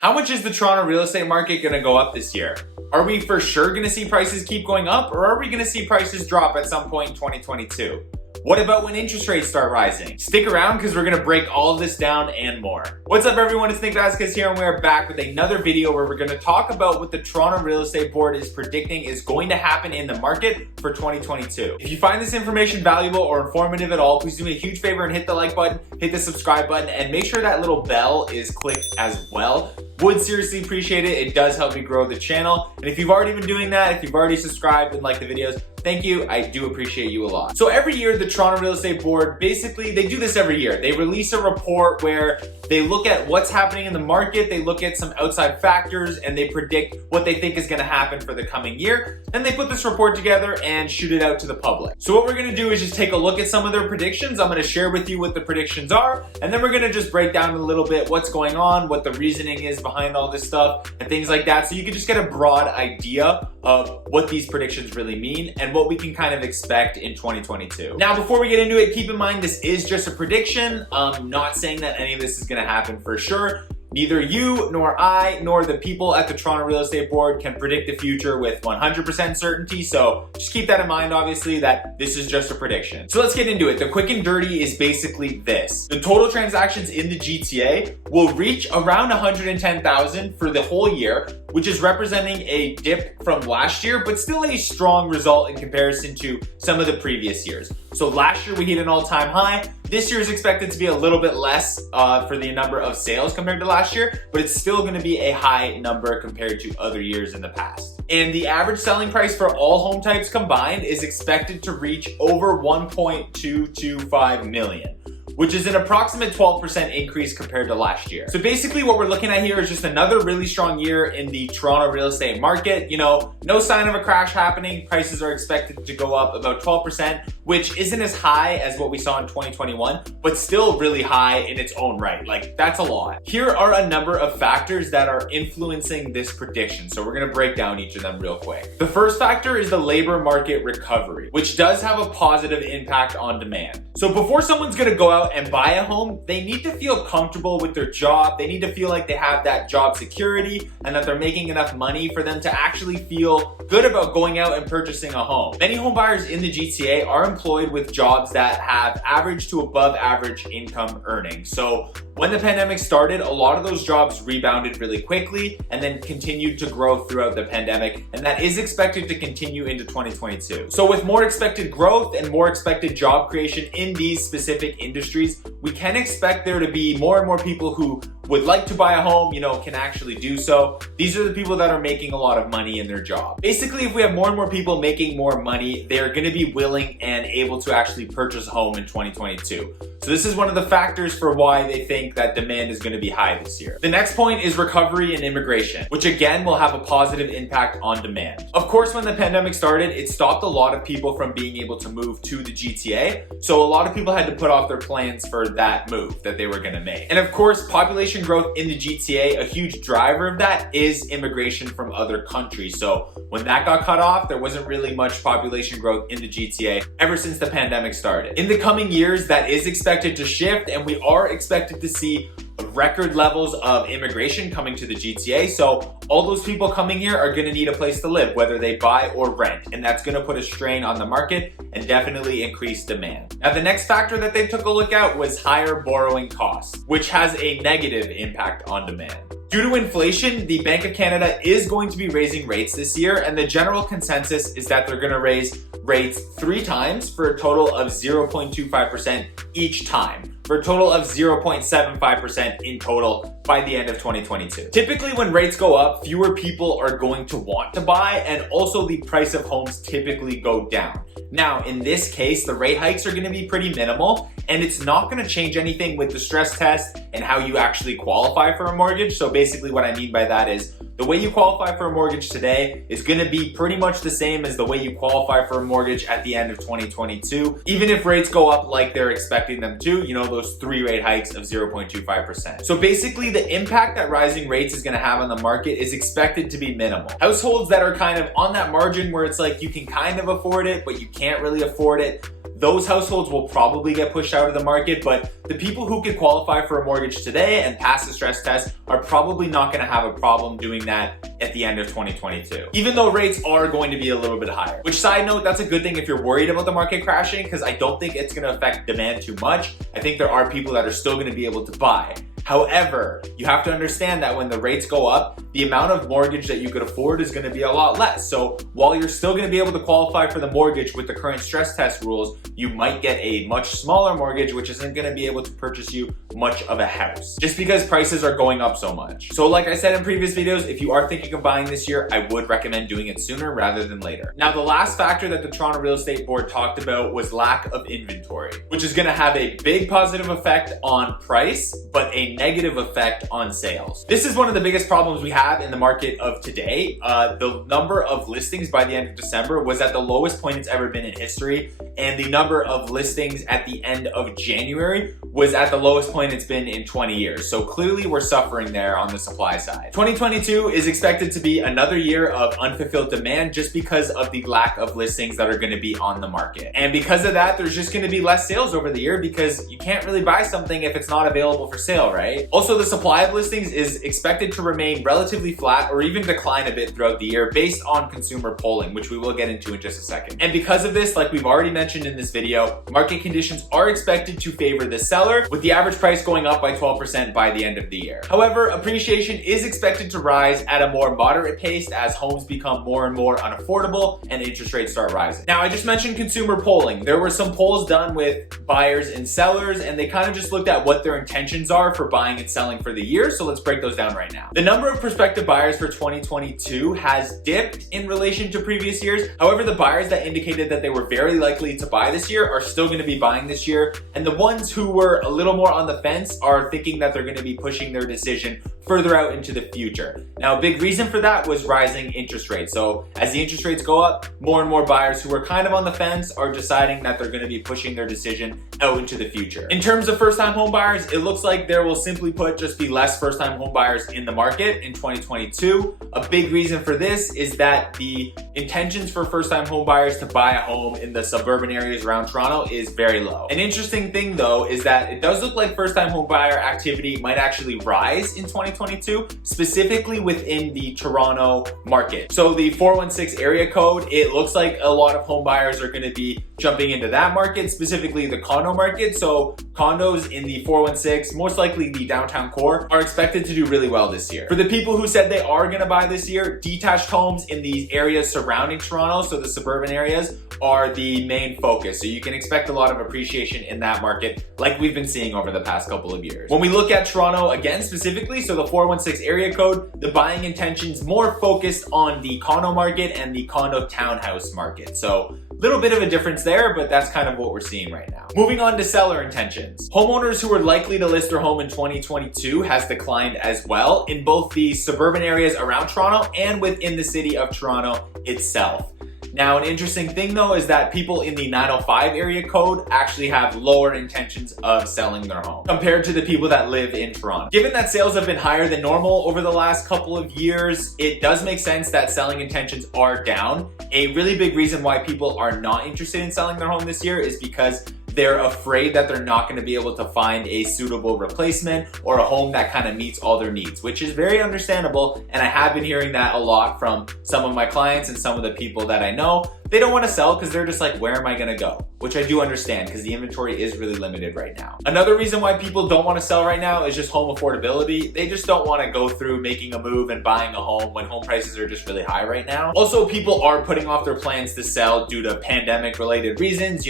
How much is the Toronto real estate market going to go up this year? Are we for sure going to see prices keep going up, or are we going to see prices drop at some point in 2022? What about when interest rates start rising? Stick around because we're going to break all of this down and more. What's up everyone, it's Vazquez here and we're back with another video where we're going to talk about what the Toronto Real Estate Board is predicting is going to happen in the market for 2022. If you find this information valuable or informative at all, please do me a huge favor and hit the like button, hit the subscribe button, and make sure that little bell is clicked as well. Would seriously appreciate it. It does help me grow the channel. And if you've already been doing that, if you've already subscribed and liked the videos, thank you. I do appreciate you a lot. So every year, the Toronto Real Estate Board, basically, they do this every year. They release a report where they look at what's happening in the market, they look at some outside factors, and they predict what they think is gonna happen for the coming year. Then they put this report together and shoot it out to the public. So what we're gonna do is just take a look at some of their predictions. I'm gonna share with you what the predictions are, and then we're gonna just break down a little bit what's going on, what the reasoning is behind all this stuff, and things like that. So you can just get a broad idea of what these predictions really mean and what we can kind of expect in 2022. Now, before we get into it, keep in mind this is just a prediction. I'm not saying that any of this is gonna happen for sure. Neither you, nor I, nor the people at the Toronto Real Estate Board can predict the future with 100% certainty, so just keep that in mind, obviously, that this is just a prediction. So let's get into it. The quick and dirty is basically this. The total transactions in the GTA will reach around 110,000 for the whole year, which is representing a dip from last year, but still a strong result in comparison to some of the previous years. So last year we hit an all-time high. This year is expected to be a little bit less for the number of sales compared to last year, but it's still gonna be a high number compared to other years in the past. And the average selling price for all home types combined is expected to reach over 1.225 million. Which is an approximate 12% increase compared to last year. So basically what we're looking at here is just another really strong year in the Toronto real estate market. You know, no sign of a crash happening. Prices are expected to go up about 12%, which isn't as high as what we saw in 2021, but still really high in its own right. Like, that's a lot. Here are a number of factors that are influencing this prediction. So we're gonna break down each of them real quick. The first factor is the labor market recovery, which does have a positive impact on demand. So before someone's gonna go out and buy a home, they need to feel comfortable with their job. They need to feel like they have that job security and that they're making enough money for them to actually feel good about going out and purchasing a home. Many home buyers in the GTA are employed with jobs that have average to above average income earnings. So when the pandemic started, a lot of those jobs rebounded really quickly and then continued to grow throughout the pandemic, and that is expected to continue into 2022. So with more expected growth and more expected job creation in these specific industries, we can expect there to be more and more people who would like to buy a home, you know, can actually do so. These are the people that are making a lot of money in their job. Basically, if we have more and more people making more money, they're gonna be willing and able to actually purchase a home in 2022. So this is one of the factors for why they think that demand is gonna be high this year. The next point is recovery and immigration, which again will have a positive impact on demand. Of course, when the pandemic started, it stopped a lot of people from being able to move to the GTA. So a lot of people had to put off their plans for that move that they were gonna make. And of course, population growth in the GTA, a huge driver of that is immigration from other countries. So when that got cut off, there wasn't really much population growth in the GTA ever since the pandemic started. In the coming years, that is expected to shift, and we are expected to see record levels of immigration coming to the GTA. So all those people coming here are gonna need a place to live, whether they buy or rent, and that's gonna put a strain on the market and definitely increase demand. Now, the next factor that they took a look at was higher borrowing costs, which has a negative impact on demand. Due to inflation, the Bank of Canada is going to be raising rates this year, and the general consensus is that they're gonna raise rates 3 times for a total of 0.25% each time, for a total of 0.75% in total by the end of 2022. Typically, when rates go up, fewer people are going to want to buy, and also the price of homes typically go down. Now, in this case, the rate hikes are gonna be pretty minimal, and it's not gonna change anything with the stress test and how you actually qualify for a mortgage. So basically what I mean by that is the way you qualify for a mortgage today is gonna be pretty much the same as the way you qualify for a mortgage at the end of 2022, even if rates go up like they're expecting them to, you know, those 3 rate hikes of 0.25%. So basically the impact that rising rates is gonna have on the market is expected to be minimal. Households that are kind of on that margin where it's like you can kind of afford it, but you can't really afford it, those households will probably get pushed out of the market, but the people who could qualify for a mortgage today and pass the stress test are probably not going to have a problem doing that at the end of 2022, even though rates are going to be a little bit higher. Which, side note, that's a good thing if you're worried about the market crashing, because I don't think it's going to affect demand too much. I think there are people that are still going to be able to buy. However, you have to understand that when the rates go up, the amount of mortgage that you could afford is going to be a lot less. So while you're still going to be able to qualify for the mortgage with the current stress test rules, you might get a much smaller mortgage, which isn't going to be able to purchase you much of a house, just because prices are going up so much. So like I said in previous videos, if you are thinking of buying this year, I would recommend doing it sooner rather than later. Now, the last factor that the Toronto Real Estate Board talked about was lack of inventory, which is going to have a big positive effect on price, but a negative effect on sales. This is one of the biggest problems we have in the market of today. The number of listings by the end of December was at the lowest point it's ever been in history, and the number of listings at the end of January was at the lowest point it's been in 20 years. So clearly we're suffering there on the supply side. 2022 is expected to be another year of unfulfilled demand just because of the lack of listings that are going to be on the market. And because of that, there's just going to be less sales over the year because you can't really buy something if it's not available for sale, right? Also, the supply of listings is expected to remain relatively flat or even decline a bit throughout the year based on consumer polling, which we will get into in just a second. And because of this, like we've already mentioned in this video, market conditions are expected to favor the seller, with the average price going up by 12% by the end of the year. However, appreciation is expected to rise at a more moderate pace as homes become more and more unaffordable and interest rates start rising. Now, I just mentioned consumer polling. There were some polls done with buyers and sellers, and they kind of just looked at what their intentions are for buying and selling for the year. So let's break those down right now. The number of prospective buyers for 2022 has dipped in relation to previous years. However, the buyers that indicated that they were very likely to buy this year are still going to be buying this year. And the ones who were a little more on the fence are thinking that they're going to be pushing their decision further out into the future. Now, a big reason for that was rising interest rates. So as the interest rates go up, more and more buyers who are kind of on the fence are deciding that they're going to be pushing their decision out into the future. In terms of first-time home buyers, it looks like there will simply put just be less first-time home buyers in the market in 2022. A big reason for this is that the intentions for first-time home buyers to buy a home in the suburban areas around Toronto is very low. An interesting thing though is that it does look like first-time home buyer activity might actually rise in 2022, specifically within the Toronto market. So the 416 area code, it looks like a lot of home buyers are going to be jumping into that market, specifically the condo market. So condos in the 416, most likely the downtown core, are expected to do really well this year. For the people who said they are going to buy this year, detached homes in the areas surrounding Toronto, so the suburban areas, are the main focus. So you can expect a lot of appreciation in that market like we've been seeing over the past couple of years. When we look at Toronto again specifically, so the 416 area code, the buying intentions more focused on the condo market and the condo townhouse market. So little bit of a difference there, but that's kind of what we're seeing right now. Moving on to seller intentions. Homeowners who are likely to list their home in 2022 has declined as well in both the suburban areas around Toronto and within the city of Toronto itself. Now, an interesting thing though is that people in the 905 area code actually have lower intentions of selling their home compared to the people that live in Toronto. Given that sales have been higher than normal over the last couple of years, it does make sense that selling intentions are down. A really big reason why people are not interested in selling their home this year is because they're afraid that they're not going to be able to find a suitable replacement or a home that kind of meets all their needs, which is very understandable. And I have been hearing that a lot from some of my clients and some of the people that I know. They don't want to sell because they're just like, where am I going to go? Which I do understand because the inventory is really limited right now. Another reason why people don't want to sell right now is just home affordability. They just don't want to go through making a move and buying a home when home prices are just really high right now. Also, people are putting off their plans to sell due to pandemic related reasons,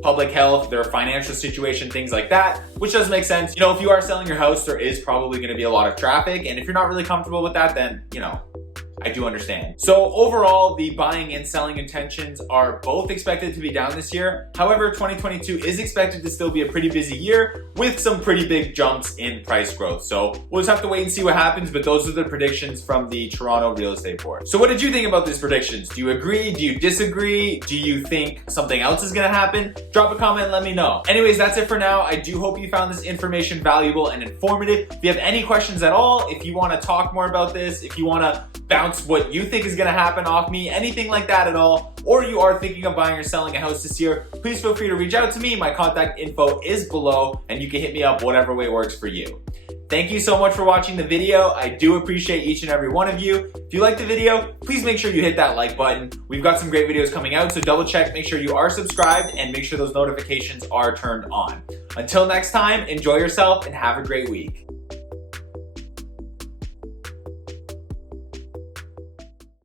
public health, their financial situation, things like that, which does make sense. If you are selling your house, there is probably going to be a lot of traffic. And if you're not really comfortable with that, then, I do understand. So overall, the buying and selling intentions are both expected to be down this year. However, 2022 is expected to still be a pretty busy year with some pretty big jumps in price growth. So we'll just have to wait and see what happens, but those are the predictions from the Toronto Real Estate Board. So what did you think about these predictions? Do you agree? Do you disagree? Do you think something else is gonna happen? Drop a comment and let me know. Anyways, that's it for now. I do hope you found this information valuable and informative. If you have any questions at all, if you wanna talk more about this, if you wanna bounce what you think is gonna happen off me, anything like that at all, or you are thinking of buying or selling a house this year, please feel free to reach out to me. My contact info is below, and you can hit me up whatever way works for you. Thank you so much for watching the video. I do appreciate each and every one of you. If you liked the video, please make sure you hit that like button. We've got some great videos coming out, so double check, make sure you are subscribed, and make sure those notifications are turned on. Until next time, enjoy yourself and have a great week.